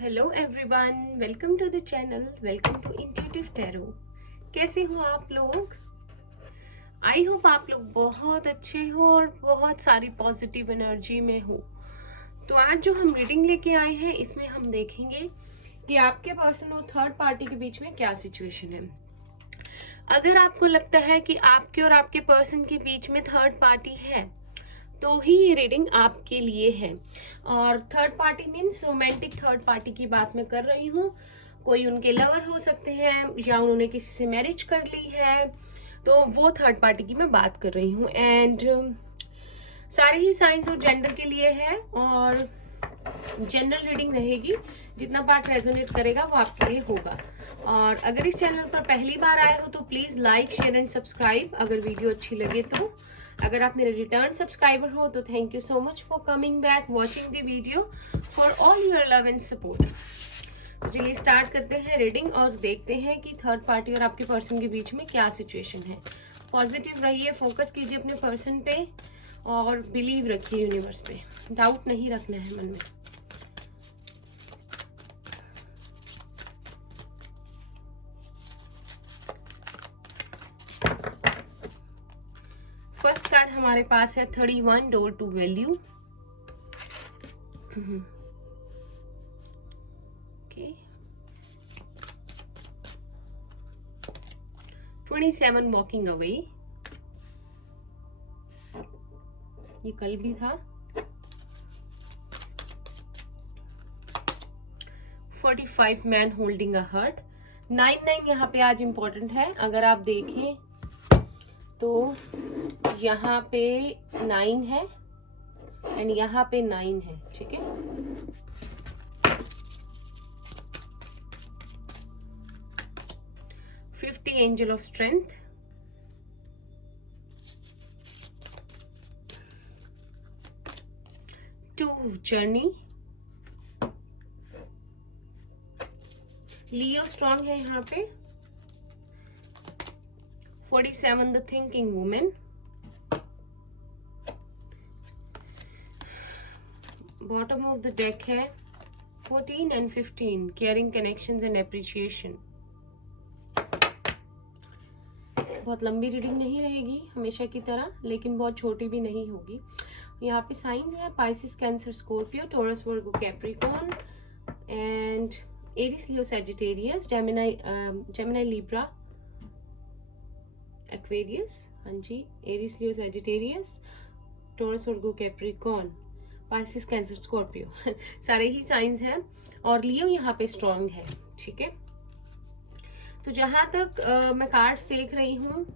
Hello everyone, welcome to the channel, welcome to intuitive tarot. कैसे हो आप लोग? आई होप आप लोग बहुत अच्छे हो और बहुत सारी पॉजिटिव एनर्जी में हो। तो आज जो हम रीडिंग लेके आए हैं इसमें हम देखेंगे कि आपके पर्सन और थर्ड पार्टी के बीच में क्या सिचुएशन है। अगर आपको लगता है कि आपके और आपके पर्सन के बीच में थर्ड पार्टी है तो ही ये रीडिंग आपके लिए है। और third party means romantic third party की बात मैं कर रही हूँ। कोई उनके लवर हो सकते हैं या उन्होंने किसी से मैरिज कर ली है, तो वो थर्ड पार्टी की मैं बात कर रही हूँ। एंड सारे ही साइंस और जेंडर के लिए है और जनरल रीडिंग रहेगी। जितना पार्ट रेजोनेट करेगा वो आपके लिए होगा। और अगर इस चैनल पर पहली बार आए हो तो please like, share and subscribe अगर वीडियो अच्छी लगे तो। अगर आप मेरे रिटर्न सब्सक्राइबर हो तो thank you so much for coming back, watching the video, for all your love and support. तो चलिए स्टार्ट करते हैं रीडिंग और देखते हैं कि थर्ड पार्टी और आपके पर्सन के बीच में क्या सिचुएशन है। पॉजिटिव रहिए, फोकस कीजिए अपने पर्सन पे और बिलीव रखिए यूनिवर्स पे। डाउट नहीं रखना है मन में। फर्स्ट कार्ड हमारे पास है 31 door to value. Okay, 27 walking away, ये कल भी था। 45 मैन होल्डिंग अ हर्ट। 9 यहाँ पे आज इंपॉर्टेंट है। अगर आप देखें तो यहाँ पे 9 है एंड यहाँ पे 9 है, ठीक है। Fifty angel of strength, two journey, Leo strong है यहाँ पे। 47 the thinking women, bottom of the deck है 14 and 15 caring connections and appreciation. बहुत लंबी रीडिंग नहीं रहेगी हमेशा की तरह, लेकिन बहुत छोटी भी नहीं होगी। यहाँ पे साइंस है Pisces, Cancer, Scorpio, Taurus, Virgo, Capricorn and Aries, Leo, Sagittarius, Gemini, Libra, Aquarius. हाँ जी, Aries, Leo, Sagittarius, Taurus, Virgo, Capricorn, Pisces, Cancer, Scorpio सारे ही साइंस हैं और लियो यहाँ पे स्ट्रॉन्ग है, ठीक है। तो जहां तक मैं कार्ड्स देख रही हूँ,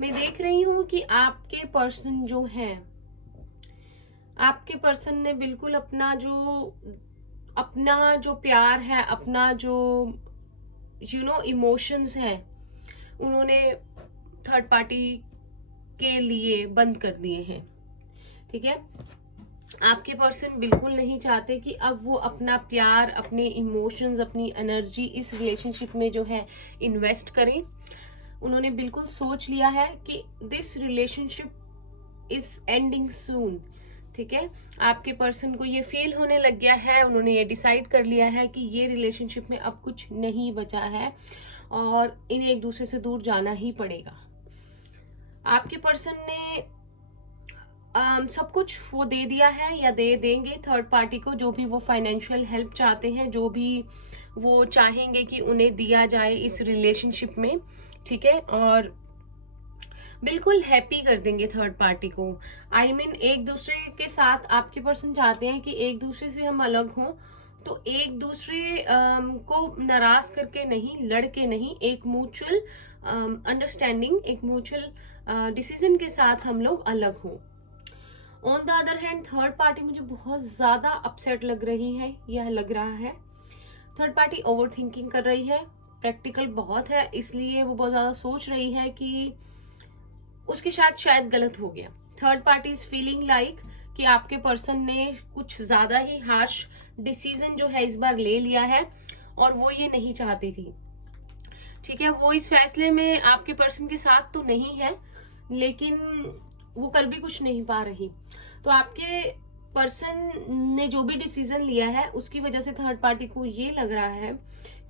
मैं देख रही हूँ कि आपके पर्सन जो है, आपके पर्सन ने बिल्कुल अपना जो प्यार है, अपना जो इमोशंस है, उन्होंने थर्ड पार्टी के लिए बंद कर दिए हैं, ठीक है। आपके पर्सन बिल्कुल नहीं चाहते कि अब वो अपना प्यार, अपने इमोशंस, अपनी एनर्जी इस रिलेशनशिप में जो है इन्वेस्ट करें। उन्होंने बिल्कुल सोच लिया है कि दिस रिलेशनशिप इज एंडिंग सून, ठीक है। आपके पर्सन को ये फील होने लग गया है, उन्होंने ये डिसाइड कर लिया है कि ये रिलेशनशिप में अब कुछ नहीं बचा है और इन्हें एक दूसरे से दूर जाना ही पड़ेगा। आपके पर्सन ने सब कुछ वो दे दिया है या दे देंगे थर्ड पार्टी को, जो भी वो फाइनेंशियल हेल्प चाहते हैं, जो भी वो चाहेंगे कि उन्हें दिया जाए इस रिलेशनशिप में, ठीक है। और बिल्कुल हैप्पी कर देंगे थर्ड पार्टी को। आई मीन एक दूसरे के साथ आपके पर्सन चाहते हैं कि एक दूसरे से हम अलग हों, तो एक दूसरे को नाराज करके नहीं, लड़ के नहीं, एक म्यूचुअल अंडरस्टैंडिंग, एक म्यूचुअल डिसीजन के साथ हम लोग अलग हों। On the other hand third party मुझे बहुत ज्यादा अपसेट लग रही है, यह लग रहा है थर्ड पार्टी ओवर थिंकिंग कर रही है। प्रैक्टिकल बहुत है, इसलिए वो बहुत ज्यादा सोच रही है कि उसके साथ शायद गलत हो गया। Third party is feeling like कि आपके पर्सन ने कुछ ज्यादा ही हार्श डिसीजन जो है इस बार ले लिया है और वो ये नहीं चाहती थी, ठीक है। वो इस फैसले में आपके पर्सन के साथ तो नहीं है, लेकिन वो कर भी कुछ नहीं पा रही। तो आपके पर्सन ने जो भी डिसीजन लिया है उसकी वजह से थर्ड पार्टी को ये लग रहा है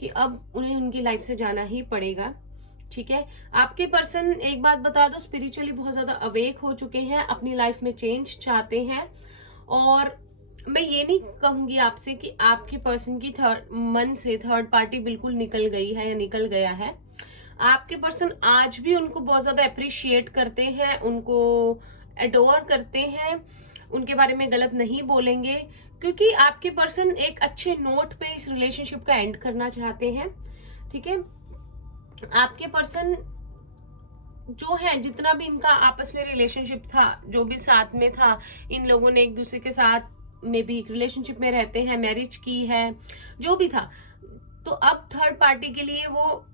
कि अब उन्हें उनकी लाइफ से जाना ही पड़ेगा। ठीक है, आपके पर्सन, एक बात बता दो, स्पिरिचुअली बहुत ज्यादा अवेक हो चुके हैं, अपनी लाइफ में चेंज चाहते हैं। और मैं ये नहीं कहूंगी आपसे कि आपके पर्सन की मन से थर्ड पार्टी बिल्कुल निकल गई है या निकल गया है। आपके पर्सन आज भी उनको बहुत ज्यादा अप्रिशिएट करते हैं, उनको एडोर करते हैं, उनके बारे में गलत नहीं बोलेंगे, क्योंकि आपके पर्सन एक अच्छे नोट पे इस रिलेशनशिप का एंड करना चाहते हैं। ठीक है, आपके पर्सन जो है, जितना भी इनका आपस में रिलेशनशिप था, जो भी साथ में था, इन लोगों ने एक दूसरे के साथ में भी रिलेशनशिप में रहते हैं, मैरिज की है, जो भी था, तो अब थर्ड पार्टी के लिए वो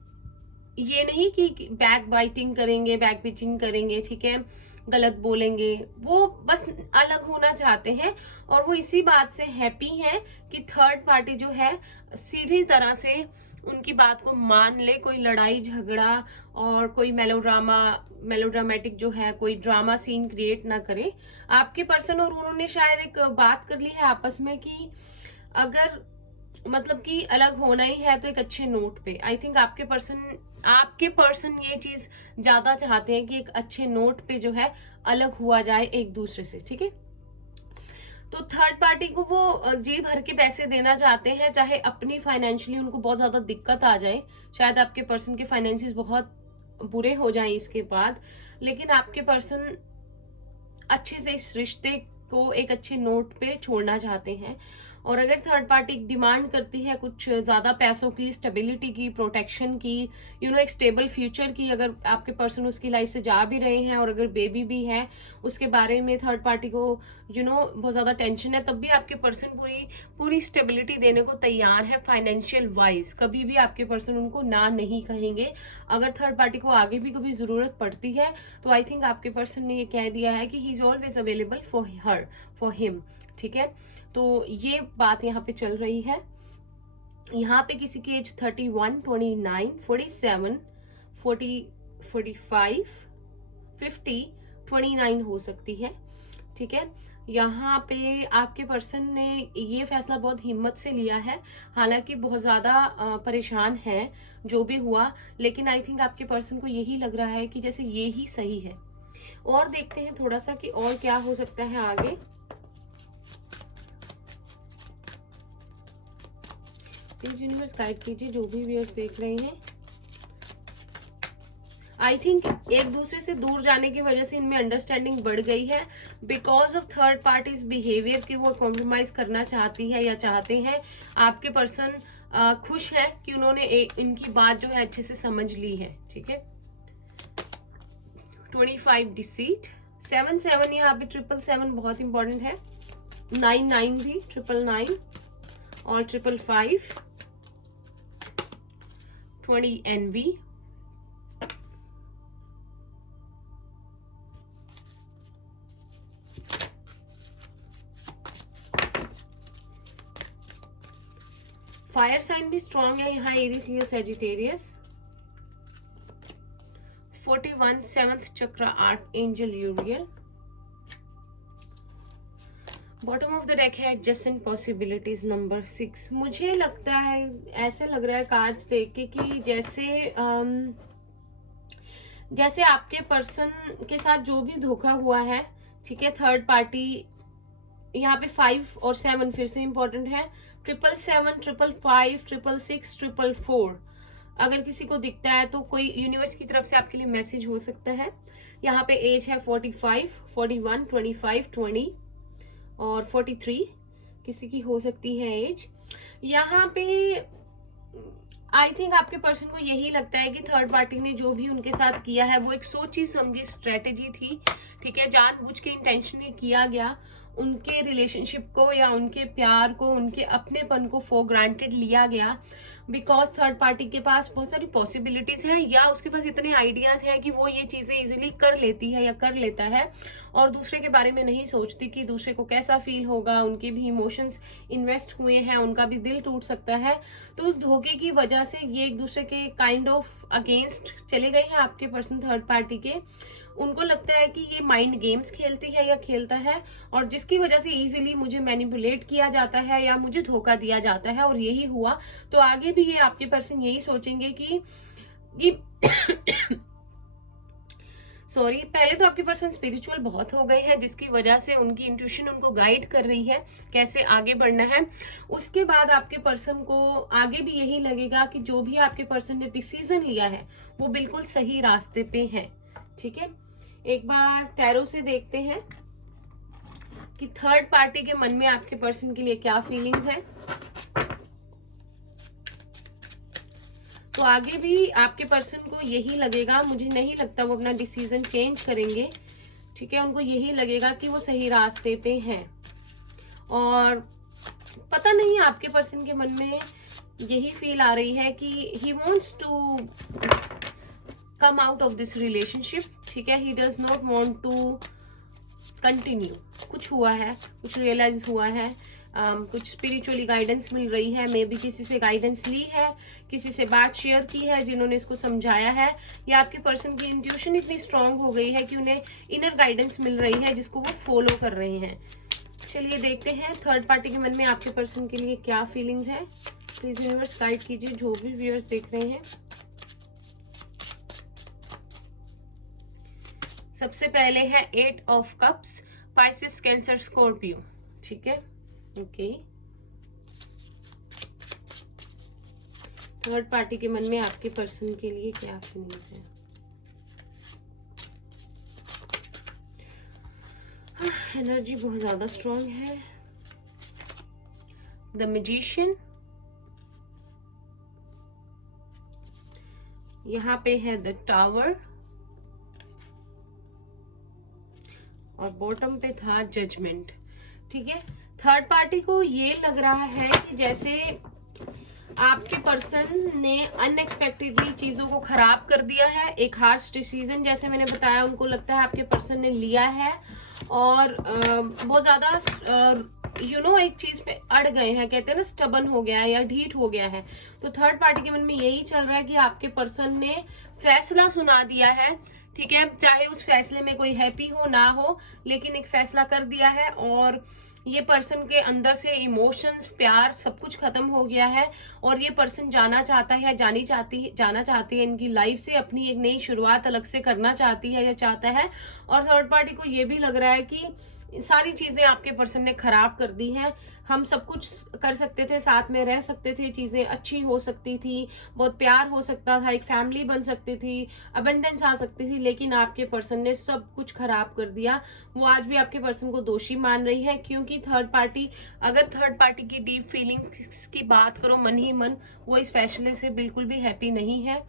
ये नहीं कि बैक बाइटिंग करेंगे, बैक पिचिंग करेंगे, ठीक है, गलत बोलेंगे, वो बस अलग होना चाहते हैं। और वो इसी बात से हैप्पी है कि थर्ड पार्टी जो है सीधी तरह से उनकी बात को मान ले, कोई लड़ाई झगड़ा और कोई मेलोड्रामेटिक जो है, कोई ड्रामा सीन क्रिएट ना करे। आपके पर्सन और उन्होंने शायद एक बात कर ली है आपस में कि अगर मतलब कि अलग होना ही है तो एक अच्छे नोट पे। आई थिंक आपके पर्सन ये चीज ज्यादा चाहते हैं कि एक अच्छे नोट पे जो है अलग हुआ जाए एक दूसरे से। ठीक है, तो थर्ड पार्टी को वो जी भर के पैसे देना चाहते हैं, चाहे अपनी फाइनेंशियली उनको बहुत ज्यादा दिक्कत आ जाए, शायद आपके पर्सन के फाइनेंसिस बहुत बुरे हो जाएं इसके बाद, लेकिन आपके पर्सन अच्छे से इस रिश्ते को एक अच्छे नोट पे छोड़ना चाहते हैं। और अगर थर्ड पार्टी डिमांड करती है कुछ ज्यादा पैसों की, स्टेबिलिटी की, प्रोटेक्शन की, एक स्टेबल फ्यूचर की, अगर आपके पर्सन उसकी लाइफ से जा भी रहे हैं और अगर बेबी भी है, उसके बारे में थर्ड पार्टी को बहुत ज्यादा टेंशन है, तब भी आपके पर्सन पूरी स्टेबिलिटी देने को तैयार है फाइनेंशियल वाइज। कभी भी आपके पर्सन उनको ना नहीं कहेंगे। अगर थर्ड पार्टी को आगे भी कभी जरूरत पड़ती है तो आई थिंक आपके पर्सन ने ये कह दिया है कि he is always available for him. ठीक है, तो ये बात यहाँ पे चल रही है। यहाँ पे किसी की एज 31, 29, 47, 40, 45, 50, 29 हो सकती है। ठीक है, यहाँ पे आपके पर्सन ने ये फैसला बहुत हिम्मत से लिया है, हालांकि बहुत ज्यादा परेशान है जो भी हुआ, लेकिन आई थिंक आपके पर्सन को यही लग रहा है कि जैसे ये ही सही है। और देखते हैं थोड़ा सा कि और क्या हो सकता है आगे। प्लीज यूनिवर्स गाइड कीजिए जो भी व्यूअर्स देख रहे हैं। आई थिंक एक दूसरे से दूर जाने की वजह से इनमें अंडरस्टैंडिंग बढ़ गई है because of third parties behaviour कि वो कॉम्प्रोमाइज करना चाहती है या चाहते हैं। आपके पर्सन खुश है कि उन्होंने इनकी बात जो है अच्छे से समझ ली है। ठीक है, 25 डिसीट, 7 यहाँ पे 777 बहुत इंपॉर्टेंट है, 9 भी, 999 और 555, 20 envy, फायर साइन भी स्ट्रॉन्ग है यहाँ, एरीज, लियो, सैजिटेरियस, 41 7th चक्र, arc angel यूरियल। Bottom of the deck है एडजस्टेंट पॉसिबिलिटीज नंबर 6। मुझे लगता है, ऐसे लग रहा है कार्ड्स देख के कि जैसे आपके पर्सन के साथ जो भी धोखा हुआ है, ठीक है, थर्ड पार्टी, यहाँ पे 5 और 7 फिर से इंपॉर्टेंट है, 777, 555, 666, 444। अगर किसी को दिखता है तो कोई यूनिवर्स की तरफ से आपके लिए मैसेज हो सकता है। यहाँ पे एज है 45, 41, 25, 20 और 43 किसी की हो सकती है एज। यहाँ पे आई थिंक आपके पर्सन को यही लगता है कि थर्ड पार्टी ने जो भी उनके साथ किया है वो एक सोची समझी स्ट्रेटेजी थी। ठीक है, जानबूझ के इंटेंशनली किया गया, उनके रिलेशनशिप को या उनके प्यार को, उनके अपनेपन को फॉर ग्रांटेड लिया गया बिकॉज थर्ड पार्टी के पास बहुत सारी पॉसिबिलिटीज है या उसके पास इतने आइडियाज है कि वो ये चीजें इजीली कर लेती है या कर लेता है और दूसरे के बारे में नहीं सोचती कि दूसरे को कैसा फील होगा। उनके भी इमोशंस इन्वेस्ट हुए हैं, उनका भी दिल टूट सकता है। तो उस धोखे की वजह से ये एक दूसरे के काइंड ऑफ अगेंस्ट चले गए हैं आपके पर्सन थर्ड पार्टी के। उनको लगता है कि ये माइंड गेम्स खेलती है या खेलता है, और जिसकी वजह से इजीली मुझे मैनिपुलेट किया जाता है या मुझे धोखा दिया जाता है, और यही हुआ। तो आगे भी ये आपके पर्सन यही सोचेंगे कि ये सॉरी, पहले तो आपके पर्सन स्पिरिचुअल बहुत हो गए हैं, जिसकी वजह से उनकी इंट्यूशन उनको गाइड कर रही है कैसे आगे बढ़ना है। उसके बाद आपके पर्सन को आगे भी यही लगेगा कि जो भी आपके पर्सन ने डिसीजन लिया है वो बिल्कुल सही रास्ते पे है। ठीक है, एक बार टैरो से देखते हैं कि थर्ड पार्टी के मन में आपके पर्सन के लिए क्या फीलिंग्स है। तो आगे भी आपके पर्सन को यही लगेगा, मुझे नहीं लगता वो अपना डिसीजन चेंज करेंगे। ठीक है, उनको यही लगेगा कि वो सही रास्ते पे हैं, और पता नहीं आपके पर्सन के मन में यही फील आ रही है कि he wants to come out of this relationship. ठीक है, he does not want to continue. कुछ हुआ है, कुछ रियलाइज हुआ है, कुछ स्पिरिचुअली गाइडेंस मिल रही है, मे बी किसी से गाइडेंस ली है, किसी से बात शेयर की है जिन्होंने इसको समझाया है, या आपके पर्सन की इंट्यूशन इतनी स्ट्रांग हो गई है कि उन्हें इनर गाइडेंस मिल रही है जिसको वो फॉलो कर रहे हैं। चलिए देखते हैं थर्ड पार्टी के मन में आपके पर्सन के लिए क्या फीलिंग्स है। प्लीज यूनिवर्स गाइड कीजिए जो भी व्यूअर्स देख रहे हैं। सबसे पहले है 8 of cups, Pisces, cancer, Scorpio. ठीक है, ओके। थर्ड पार्टी के मन में आपके पर्सन के लिए क्या फीलिंग्स है। एनर्जी बहुत ज्यादा स्ट्रांग है। द मैजिशियन, यहाँ पे है द टावर, और बॉटम पे था जजमेंट। ठीक है, थर्ड पार्टी को ये लग रहा है कि जैसे आपके पर्सन ने अनएक्सपेक्टेडली चीजों को खराब कर दिया है। एक हार्श डिसीजन, जैसे मैंने बताया, उनको लगता है आपके पर्सन ने लिया है, और बहुत ज्यादा एक चीज पे अड़ गए हैं, कहते हैं ना स्टबन हो गया है या ढीठ हो गया है। तो थर्ड पार्टी के मन में यही चल रहा है कि आपके पर्सन ने फैसला सुना दिया है। ठीक है, चाहे उस फैसले में कोई हैप्पी हो ना हो, लेकिन एक फैसला कर दिया है, और ये पर्सन के अंदर से इमोशंस, प्यार, सब कुछ खत्म हो गया है, और ये पर्सन जाना चाहता है, जाना चाहती है इनकी लाइफ से, अपनी एक नई शुरुआत अलग से करना चाहती है या चाहता है। और थर्ड पार्टी को ये भी लग रहा है कि सारी चीजें आपके पर्सन ने खराब कर दी हैं। हम सब कुछ कर सकते थे, साथ में रह सकते थे, चीजें अच्छी हो सकती थी, बहुत प्यार हो सकता था, एक फैमिली बन सकती थी, अबंडेंस आ सकती थी, लेकिन आपके पर्सन ने सब कुछ खराब कर दिया। वो आज भी आपके पर्सन को दोषी मान रही है, क्योंकि अगर थर्ड पार्टी की डीप फीलिंग्स की बात करो मन ही मन, वो इस फैसले से बिल्कुल भी हैप्पी नहीं है।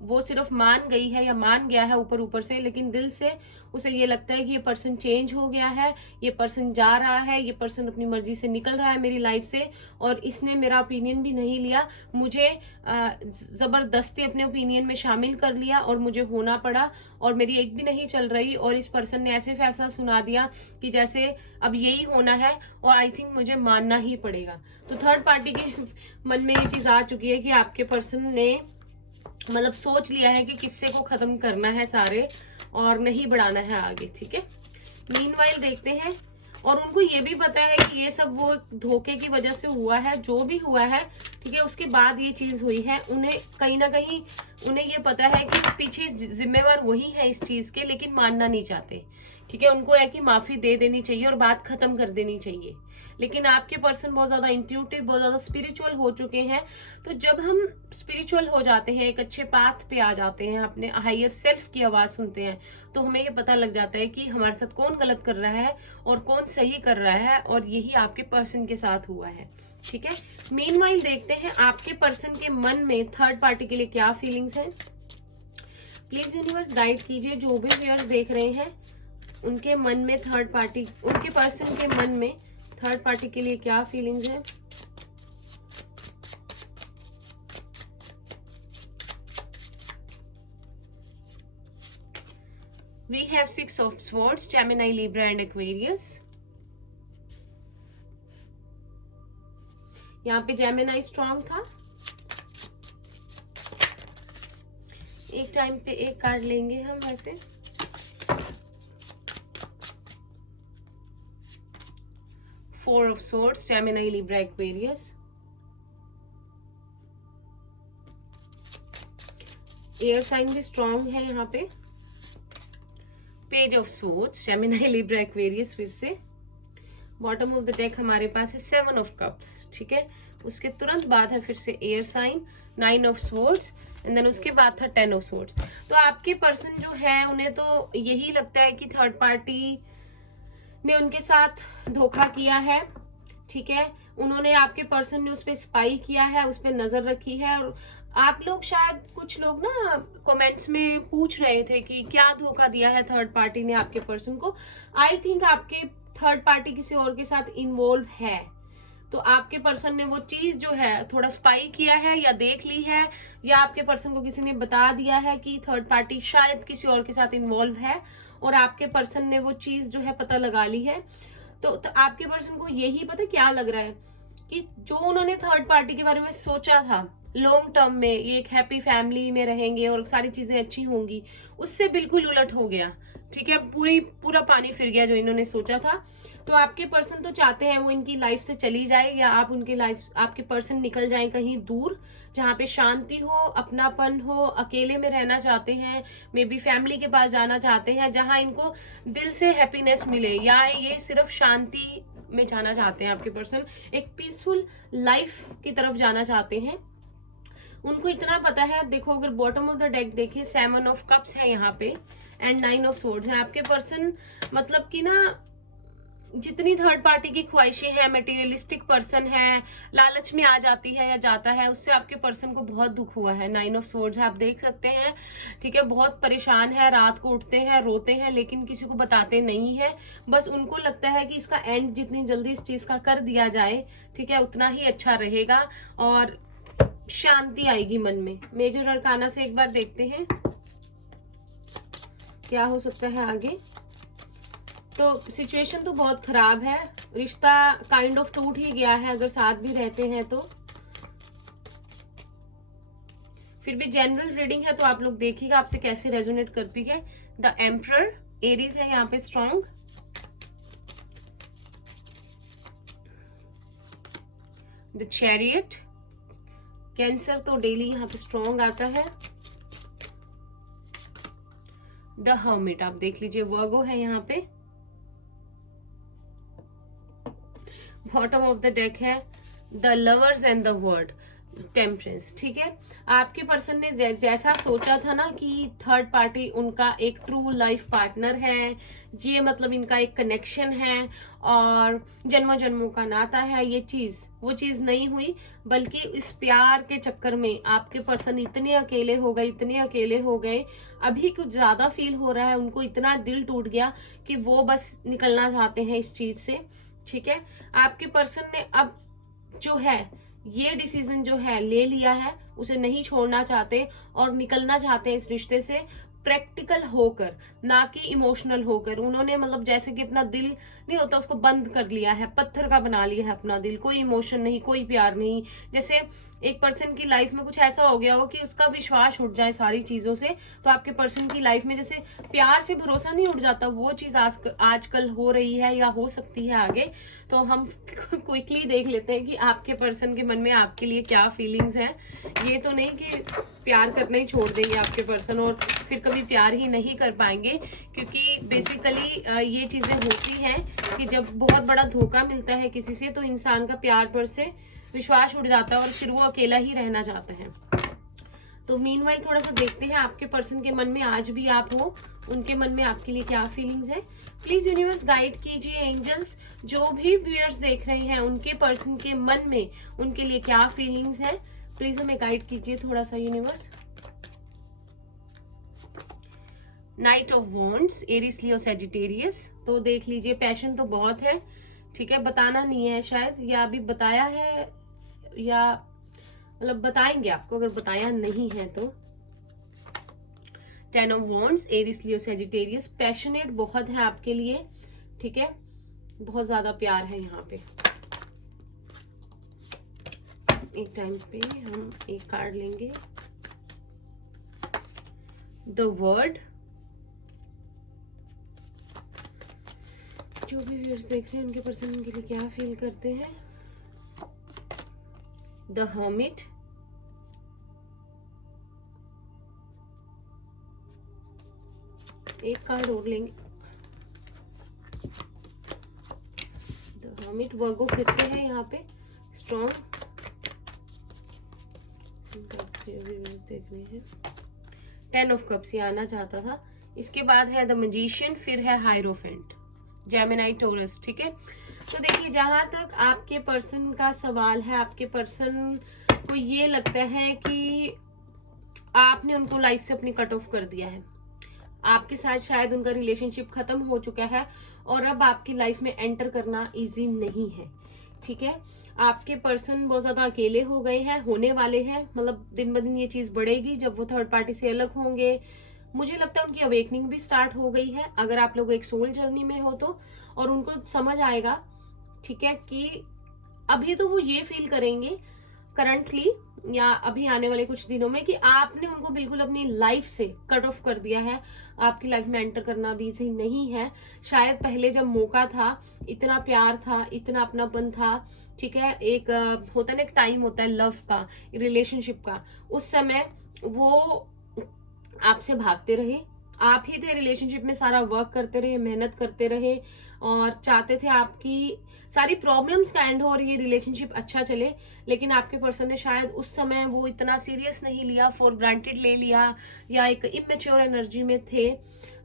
वो सिर्फ मान गई है या मान गया है ऊपर ऊपर से, लेकिन दिल से उसे ये लगता है कि ये पर्सन चेंज हो गया है, ये पर्सन जा रहा है, ये पर्सन अपनी मर्जी से निकल रहा है मेरी लाइफ से, और इसने मेरा ओपिनियन भी नहीं लिया, मुझे जबरदस्ती अपने ओपिनियन में शामिल कर लिया, और मुझे होना पड़ा, और मेरी एक भी नहीं चल रही, और इस पर्सन ने ऐसे फैसला सुना दिया कि जैसे अब यही होना है, और आई थिंक मुझे मानना ही पड़ेगा। तो थर्ड पार्टी के मन में ये चीज आ चुकी है कि आपके पर्सन ने मतलब सोच लिया है कि किस्से को खत्म करना है सारे, और नहीं बढ़ाना है आगे। ठीक है, मीनवाइल देखते हैं, और उनको ये भी पता है कि ये सब वो धोखे की वजह से हुआ है, जो भी हुआ है। ठीक है, उसके बाद ये चीज हुई है, उन्हें कहीं ना कहीं उन्हें ये पता है कि पीछे जिम्मेवार वही है इस चीज के, लेकिन मानना नहीं चाहते। ठीक है, उनको है कि माफी दे देनी चाहिए और बात खत्म कर देनी चाहिए। लेकिन आपके पर्सन बहुत ज्यादा इंट्यूटिव, बहुत ज्यादा स्पिरिचुअल हो चुके हैं। तो जब हम स्पिरिचुअल हो जाते हैं, एक अच्छे पाथ पे आ जाते हैं, अपने हायर सेल्फ की आवाज सुनते हैं, तो हमें ये पता लग जाता है कि हमारे साथ कौन गलत कर रहा है और कौन सही कर रहा है, और यही आपके पर्सन के साथ हुआ है। ठीक है, मीनवाइल देखते हैं आपके पर्सन के मन में थर्ड पार्टी के लिए क्या फीलिंग्स हैं। प्लीज यूनिवर्स गाइड कीजिए जो भी व्यूअर्स देख रहे हैं, उनके मन में थर्ड पार्टी, उनके पर्सन के मन में थर्ड पार्टी के लिए क्या फीलिंग्स है। We have 6 of swords, Gemini, Libra and Aquarius. यहाँ पे जेमिनाई स्ट्रॉन्ग था। एक टाइम पे एक कार्ड लेंगे हम वैसे। 4 of Swords, Gemini, Libra, Aquarius. Air sign भी स्ट्रॉन्ग है यहाँ पे. Page of Swords, Gemini, Libra, Aquarius. फिर से बॉटम ऑफ द डेक हमारे पास है 7 ऑफ कप्स. ठीक है, उसके तुरंत बाद है फिर से air sign 9 of Swords, and then उसके बाद था 10 ऑफ Swords. तो आपके पर्सन जो है उन्हें तो यही लगता है कि थर्ड पार्टी ने उनके साथ धोखा किया है. ठीक है, उन्होंने, आपके पर्सन ने उस पर स्पाई किया है, उस पर नजर रखी है. और आप लोग शायद, कुछ लोग ना कमेंट्स में पूछ रहे थे कि क्या धोखा दिया है थर्ड पार्टी ने आपके पर्सन को. आई थिंक आपके थर्ड पार्टी किसी और के साथ इन्वॉल्व है, तो आपके पर्सन ने वो चीज जो है थोड़ा स्पाई किया है या देख ली है, या आपके पर्सन को किसी ने बता दिया है कि थर्ड पार्टी शायद किसी और के साथ इन्वॉल्व है, और आपके पर्सन ने वो चीज जो है पता लगा ली है. तो आपके पर्सन को यही पता क्या लग रहा है कि जो उन्होंने थर्ड पार्टी के बारे में सोचा था लॉन्ग टर्म में, ये एक हैप्पी फैमिली में रहेंगे और सारी चीजें अच्छी होंगी, उससे बिल्कुल उलट हो गया. ठीक है, पूरा पानी फिर गया जो इन्होंने सोचा था. तो आपके पर्सन तो चाहते हैं वो इनकी लाइफ से चली जाए, या आप उनके आपके पर्सन निकल जाए कहीं दूर जहाँ पे शांति हो, अपनापन हो, अकेले में रहना चाहते हैं, मे बी फैमिली के पास जाना चाहते हैं जहाँ इनको दिल से हैप्पीनेस मिले, या ये सिर्फ शांति में जाना चाहते हैं. आपके पर्सन एक पीसफुल लाइफ की तरफ जाना चाहते हैं. उनको इतना पता है, देखो अगर बॉटम ऑफ द डेक देखें 7 ऑफ कप्स है यहाँ पे एंड 9 ऑफ सोर्ड्स है. आपके पर्सन मतलब कि ना जितनी थर्ड पार्टी की ख्वाहिशें हैं, मटेरियलिस्टिक पर्सन है, लालच में आ जाती है या जाता है, उससे आपके पर्सन को बहुत दुख हुआ है. 9 ऑफ सोर्ड्स है, आप देख सकते हैं. ठीक है, बहुत परेशान है, रात को उठते हैं, रोते हैं, लेकिन किसी को बताते नहीं है. बस उनको लगता है कि इसका एंड जितनी जल्दी इस चीज का कर दिया जाए, ठीक है, उतना ही अच्छा रहेगा और शांति आएगी मन में. मेजर अरकाना से एक बार देखते हैं क्या हो सकता है आगे. तो सिचुएशन तो बहुत खराब है, रिश्ता काइंड ऑफ टूट ही गया है अगर साथ भी रहते हैं तो. फिर भी जनरल रीडिंग है तो आप लोग देखिएगा आपसे कैसे रेजोनेट करती है. द एम्परर, एरीज है यहाँ पे स्ट्रॉन्ग. द चैरियट, कैंसर तो डेली यहाँ पे स्ट्रॉन्ग आता है. द हर्मिट, आप देख लीजिए वर्गो है यहाँ पे. बॉटम ऑफ द डेक है the lovers and the word, temperance. ठीक है, आपके पर्सन ने जैसा सोचा था ना कि थर्ड पार्टी उनका एक ट्रू लाइफ पार्टनर है, ये मतलब इनका एक कनेक्शन है और जन्मों जन्मों का नाता है, वो चीज नहीं हुई. बल्कि इस प्यार के चक्कर में आपके पर्सन इतने अकेले हो गए. अभी कुछ ज्यादा फील हो रहा है, उनको इतना दिल टूट गया कि वो बस निकलना चाहते हैं इस चीज से. ठीक है, आपके पर्सन ने अब जो है ये डिसीजन जो है ले लिया है, उसे नहीं छोड़ना चाहते और निकलना चाहते हैं इस रिश्ते से प्रैक्टिकल होकर, ना कि इमोशनल होकर. उन्होंने मतलब जैसे कि अपना दिल नहीं होता उसको बंद कर लिया है, पत्थर का बना लिया है अपना दिल. कोई इमोशन नहीं, कोई प्यार नहीं. जैसे एक पर्सन की लाइफ में कुछ ऐसा हो गया हो कि उसका विश्वास उठ जाए सारी चीजों से. तो आपके पर्सन की लाइफ में जैसे प्यार से भरोसा नहीं उठ जाता, वो चीज आजकल हो रही है या हो सकती है आगे. तो हम क्विकली देख लेते हैं कि आपके पर्सन के मन में आपके लिए क्या फीलिंग्स हैं. ये तो नहीं कि प्यार करना ही छोड़ देंगे आपके पर्सन और फिर कभी प्यार ही नहीं कर पाएंगे, क्योंकि बेसिकली ये चीजें होती हैं कि जब बहुत बड़ा धोखा मिलता है किसी से तो इंसान का प्यार पर से विश्वास उठ जाता है और फिर वो अकेला ही रहना चाहता है. तो मीनवाइल थोड़ा सा देखते हैं आपके पर्सन के मन में, आज भी आप हो, उनके मन में आपके लिए क्या फीलिंग्स है. प्लीज यूनिवर्स गाइड कीजिए. एंजल्स, जो भी व्यूअर्स देख रहे हैं उनके पर्सन के मन में उनके लिए क्या फीलिंग्स है, प्लीज हमें गाइड कीजिए थोड़ा सा universe. Night of wands, Aries, Leo, Sagittarius. तो देख लीजिए पैशन तो बहुत है. ठीक है, बताना नहीं है शायद, या अभी बताया है या मतलब बताएंगे आपको अगर बताया नहीं है तो. 10 of wands, Aries, Leo, Sagittarius. Passionate बहुत है आपके लिए. ठीक है, बहुत ज्यादा प्यार है यहाँ पे. एक टाइम पे हम एक कार्ड लेंगे. द वर्ड, जो भी व्यूअर्स देख रहे हैं उनके पर्सन के लिए क्या फील करते हैं। द हर्मिट, एक कार्ड और लेंगे। द हर्मिट, वर्गो फिर से है यहाँ पे स्ट्रॉन्ग, देखने हैं। 10 ऑफ कप्स ये आना चाहता था। इसके बाद है द मैजिशियन, फिर है हायरोफेंट, जेमिनी, टोरस। ठीक है, तो देखिए जहां तक आपके पर्सन का सवाल है, आपके पर्सन को ये लगता है कि आपने उनको लाइफ से अपनी कट ऑफ कर दिया है। आपके साथ शायद उनका रिलेशनशिप खत्म हो चुका है और अब आपकी लाइफ में एंटर करना इजी नहीं है। ठीक है, आपके पर्सन बहुत ज्यादा अकेले हो गए हैं, होने वाले हैं, मतलब दिन ब दिन ये चीज बढ़ेगी जब वो थर्ड पार्टी से अलग होंगे। मुझे लगता है उनकी अवेकनिंग भी स्टार्ट हो गई है, अगर आप लोग एक सोल जर्नी में हो तो, और उनको समझ आएगा, ठीक है, कि अभी तो वो ये फील करेंगे करंटली या अभी आने वाले कुछ दिनों में कि आपने उनको बिल्कुल अपनी लाइफ से कट ऑफ कर दिया है। आपकी लाइफ में एंटर करना भी इजी नहीं है। शायद पहले जब मौका था, इतना प्यार था, इतना अपनापन था, ठीक है, एक होता है ना, एक टाइम होता है लव का, रिलेशनशिप का, उस समय वो आपसे भागते रहे। आप ही थे रिलेशनशिप में, सारा वर्क करते रहे, मेहनत करते रहे और चाहते थे आपकी सारी प्रॉब्लम्स का एंड हो और ये रिलेशनशिप अच्छा चले। लेकिन आपके पर्सन ने शायद उस समय वो इतना सीरियस नहीं लिया, फॉर ग्रांटेड ले लिया, या एक इमेच्योर एनर्जी में थे।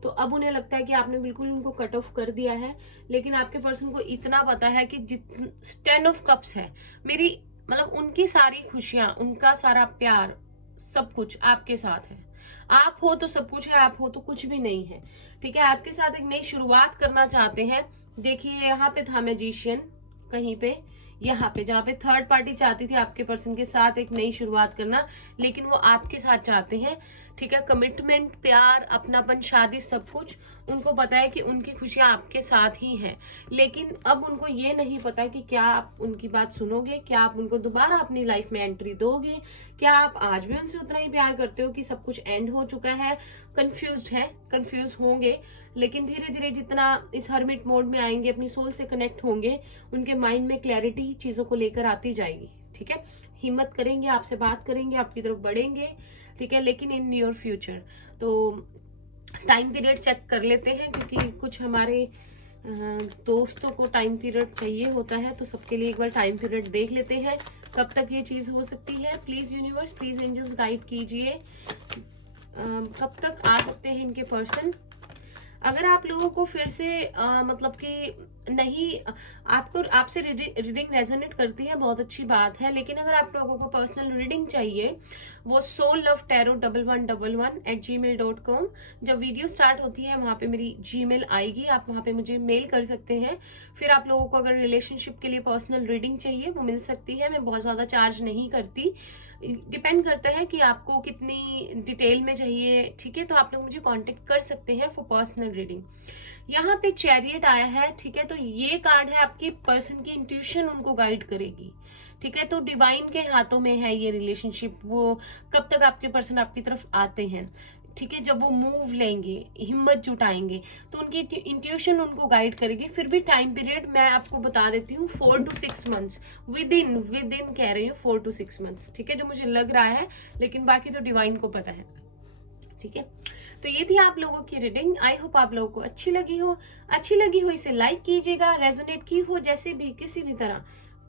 तो अब उन्हें लगता है कि आपने बिल्कुल उनको कट ऑफ कर दिया है। लेकिन आपके पर्सन को इतना पता है कि 10 ऑफ कप्स है, मेरी मतलब उनकी सारी खुशियां, उनका सारा प्यार, सब कुछ आपके साथ है। आप हो तो सब कुछ है, आप हो तो कुछ भी नहीं है। ठीक है, आपके साथ एक नई शुरुआत करना चाहते हैं। देखिए यहाँ पे था मैजिशियन, कहीं पे यहाँ पे जहाँ पे थर्ड पार्टी चाहती थी आपके पर्सन के साथ एक नई शुरुआत करना, लेकिन वो आपके साथ चाहते हैं। ठीक है, कमिटमेंट, प्यार, अपनापन, शादी, सब कुछ उनको पता है कि उनकी खुशियां आपके साथ ही हैं। लेकिन अब उनको ये नहीं पता कि क्या आप उनकी बात सुनोगे, क्या आप उनको दोबारा अपनी लाइफ में एंट्री दोगे, क्या आप आज भी उनसे उतना ही प्यार करते हो कि सब कुछ एंड हो चुका है। कंफ्यूज्ड है, कंफ्यूज होंगे, लेकिन धीरे धीरे जितना इस हर्मिट मोड में आएंगे, अपनी सोल से कनेक्ट होंगे, उनके माइंड में क्लैरिटी चीजों को लेकर आती जाएगी। ठीक है, हिम्मत करेंगे, आपसे बात करेंगे, आपकी तरफ बढ़ेंगे। ठीक है, लेकिन इन योर फ्यूचर। तो टाइम पीरियड चेक कर लेते हैं, क्योंकि कुछ हमारे दोस्तों को टाइम पीरियड चाहिए होता है, तो सबके लिए एक बार टाइम पीरियड देख लेते हैं कब तक ये चीज हो सकती है। Please universe, please angels guide कीजिए कब तक आ सकते हैं इनके पर्सन। अगर आप लोगों को फिर से मतलब कि नहीं, आपको आपसे रीडिंग रेजोनेट करती है, बहुत अच्छी बात है। लेकिन अगर आप लोगों को पर्सनल रीडिंग चाहिए, वो soullovetarot1111@gmail.com, जब वीडियो स्टार्ट होती है वहां पे मेरी जीमेल आएगी, आप वहां पे मुझे मेल कर सकते हैं। फिर आप लोगों को अगर रिलेशनशिप के लिए पर्सनल रीडिंग चाहिए वो मिल सकती है। मैं बहुत ज्यादा चार्ज नहीं करती, डिपेंड करता है कि आपको कितनी डिटेल में चाहिए। ठीक है, तो आप लोग मुझे कांटेक्ट कर सकते हैं फॉर पर्सनल रीडिंग। यहाँ पे चैरियट आया है, ठीक है, तो ये कार्ड है आपके पर्सन की इंट्यूशन उनको गाइड करेगी। ठीक है, तो डिवाइन के हाथों में है ये रिलेशनशिप, वो कब तक आपके पर्सन आपकी तरफ आते हैं। ठीक है, जब वो मूव लेंगे, हिम्मत जुटाएंगे, तो उनकी इंट्यूशन उनको गाइड करेगी। फिर भी टाइम पीरियड मैं आपको बता देती हूँ, 4 to 6 months, विद इन कह रही हूँ 4 to 6 months। ठीक है, जो मुझे लग रहा है, लेकिन बाकी तो डिवाइन को पता है। ठीक है, तो ये थी आप लोगों की रीडिंग। आई होप आप लोगों को अच्छी लगी हो इसे लाइक कीजिएगा। रेजोनेट की हो जैसे भी, किसी भी तरह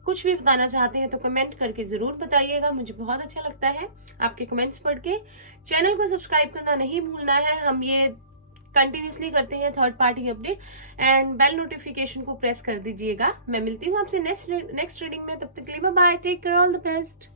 कुछ भी बताना चाहते हैं तो कमेंट करके जरूर बताइएगा, मुझे बहुत अच्छा लगता है आपके कमेंट्स पढ़ के। चैनल को सब्सक्राइब करना नहीं भूलना है, हम ये कंटिन्यूसली करते हैं third party update, and bell notification को प्रेस कर दीजिएगा। मैं मिलती हूँ आपसे नेक्स्ट रीडिंग में, तब तक के लिए bye bye, take care, all the best.